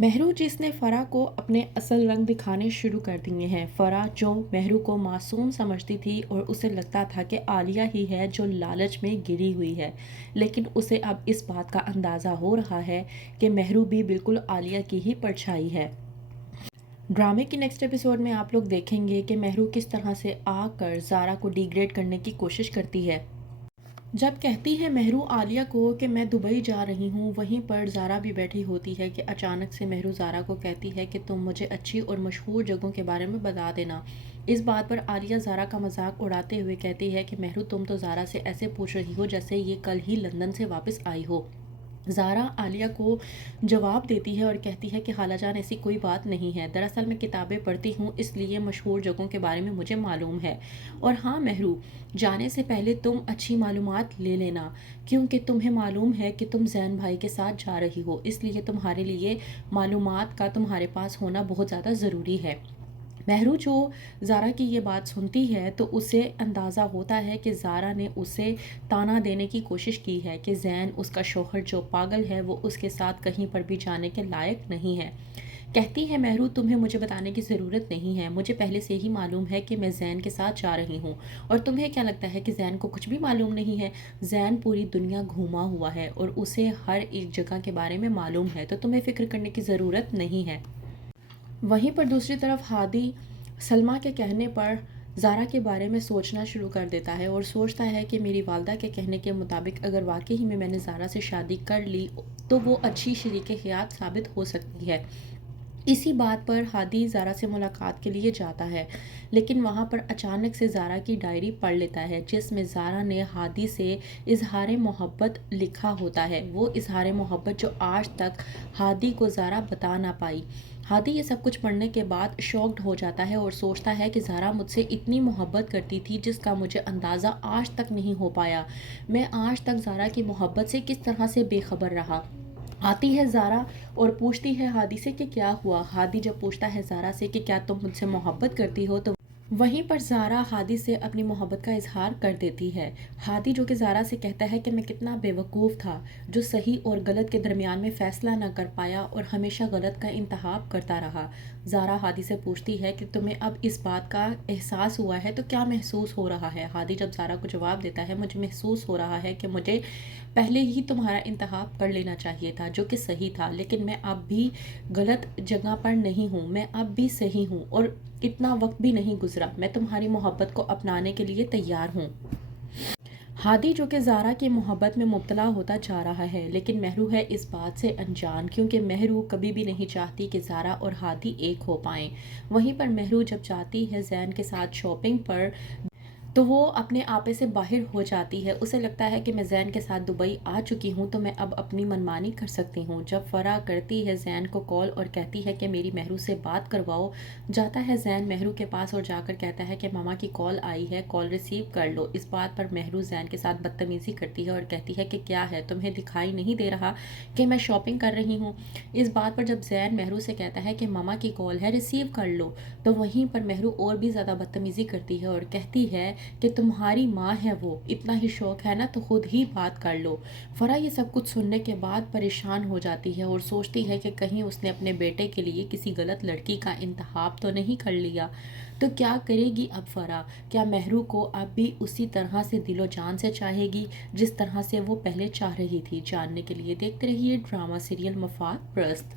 महरू जिसने फ़रा को अपने असल रंग दिखाने शुरू कर दिए हैं। फ़रा जो महरू को मासूम समझती थी और उसे लगता था कि आलिया ही है जो लालच में गिरी हुई है, लेकिन उसे अब इस बात का अंदाज़ा हो रहा है कि महरू भी बिल्कुल आलिया की ही परछाई है। ड्रामे की नेक्स्ट एपिसोड में आप लोग देखेंगे कि महरू किस तरह से आकर ज़ारा को डिग्रेड करने की कोशिश करती है। जब कहती है महरू आलिया को कि मैं दुबई जा रही हूँ, वहीं पर ज़ारा भी बैठी होती है कि अचानक से महरू ज़ारा को कहती है कि तुम मुझे अच्छी और मशहूर जगहों के बारे में बता देना। इस बात पर आलिया ज़ारा का मजाक उड़ाते हुए कहती है कि महरू तुम तो ज़ारा से ऐसे पूछ रही हो जैसे ये कल ही लंदन से वापस आई हो। ज़ारा आलिया को जवाब देती है और कहती है कि खालाजान ऐसी कोई बात नहीं है, दरअसल मैं किताबें पढ़ती हूँ इसलिए मशहूर जगहों के बारे में मुझे मालूम है। और हाँ महरू, जाने से पहले तुम अच्छी मालूमात ले लेना, क्योंकि तुम्हें मालूम है कि तुम जैन भाई के साथ जा रही हो, इसलिए तुम्हारे लिए मालूमात का तुम्हारे पास होना बहुत ज़्यादा ज़रूरी है। महरू जो ज़ारा की ये बात सुनती है तो उसे अंदाज़ा होता है कि ज़ारा ने उसे ताना देने की कोशिश की है कि ज़ैन उसका शौहर जो पागल है वो उसके साथ कहीं पर भी जाने के लायक नहीं है। कहती है महरू तुम्हें मुझे बताने की ज़रूरत नहीं है, मुझे पहले से ही मालूम है कि मैं ज़ैन के साथ जा रही हूँ। और तुम्हें क्या लगता है कि ज़ैन को कुछ भी मालूम नहीं है? ज़ैन पूरी दुनिया घूमा हुआ है और उसे हर एक जगह के बारे में मालूम है, तो तुम्हें फ़िक्र करने की ज़रूरत नहीं है। वहीं पर दूसरी तरफ हादी सलमा के कहने पर ज़ारा के बारे में सोचना शुरू कर देता है और सोचता है कि मेरी वालदा के कहने के मुताबिक अगर वाकई ही में मैंने ज़ारा से शादी कर ली तो वो अच्छी शरीक हयात साबित हो सकती है। इसी बात पर हादी ज़ारा से मुलाकात के लिए जाता है, लेकिन वहाँ पर अचानक से ज़ारा की डायरी पढ़ लेता है जिसमें ज़ारा ने हादी से इजहार मोहब्बत लिखा होता है। वो इजहार मोहब्बत जो आज तक हादी को ज़ारा बता ना पाई। हादी ये सब कुछ पढ़ने के बाद शॉक्ड हो जाता है और सोचता है कि ज़ारा मुझसे इतनी मोहब्बत करती थी जिसका मुझे अंदाज़ा आज तक नहीं हो पाया। मैं आज तक ज़ारा की मोहब्बत से किस तरह से बेखबर रहा। आती है ज़ारा और पूछती है हादी से कि क्या हुआ। हादी जब पूछता है ज़ारा से कि क्या तुम मुझसे मोहब्बत करती हो, तो वहीं पर ज़ारा हादी से अपनी मोहब्बत का इजहार कर देती है। हादी जो कि ज़ारा से कहता है कि मैं कितना बेवकूफ़ था जो सही और गलत के दरमियान में फ़ैसला ना कर पाया और हमेशा गलत का इंतखाब करता रहा। ज़ारा हादी से पूछती है कि तुम्हें अब इस बात का एहसास हुआ है तो क्या महसूस हो रहा है। हादी जब ज़ारा को जवाब देता है मुझे महसूस हो रहा है कि मुझे पहले ही तुम्हारा इंतखाब कर लेना चाहिए था जो कि सही था, लेकिन मैं अब भी गलत जगह पर नहीं हूँ, मैं अब भी सही हूँ और इतना वक्त भी नहीं गुजरा, मैं तुम्हारी मोहब्बत को अपनाने के लिए तैयार हूँ। हादी जो कि ज़ारा की मोहब्बत में मुब्तला होता जा रहा है, लेकिन महरू है इस बात से अनजान, क्योंकि महरू कभी भी नहीं चाहती कि ज़ारा और हादी एक हो पाएँ। वहीं पर महरू जब जाती है ज़ैन के साथ शॉपिंग पर तो वो अपने आपे से बाहर हो जाती है। उसे लगता है कि मैं ज़ैन के साथ दुबई आ चुकी हूँ तो मैं अब अपनी मनमानी कर सकती हूँ। जब फ़रा करती है ज़ैन को कॉल और कहती है कि मेरी महरू से बात करवाओ, जाता है ज़ैन महरू के पास और जाकर कहता है कि मामा की कॉल आई है, कॉल रिसीव कर लो। इस बात पर महरू ज़ैन के साथ बदतमीज़ी करती है और कहती है कि क्या है, तुम्हें दिखाई नहीं दे रहा कि मैं शॉपिंग कर रही हूँ। इस बात पर जब ज़ैन महरू से कहता है कि मामा की कॉल है, रिसीव कर लो, तो वहीं पर महरू और भी ज़्यादा बदतमीज़ी करती है और कहती है कि तुम्हारी माँ है वो, इतना ही शौक है ना तो खुद ही बात कर लो। फ़रा ये सब कुछ सुनने के बाद परेशान हो जाती है और सोचती है कि कहीं उसने अपने बेटे के लिए किसी गलत लड़की का इंतखाब तो नहीं कर लिया। तो क्या करेगी अब फ़रा? क्या महरू को अब भी उसी तरह से दिलो जान से चाहेगी जिस तरह से वो पहले चाह रही थी? जानने के लिए देखते रहिए ड्रामा सीरियल मफाद प्रस्त।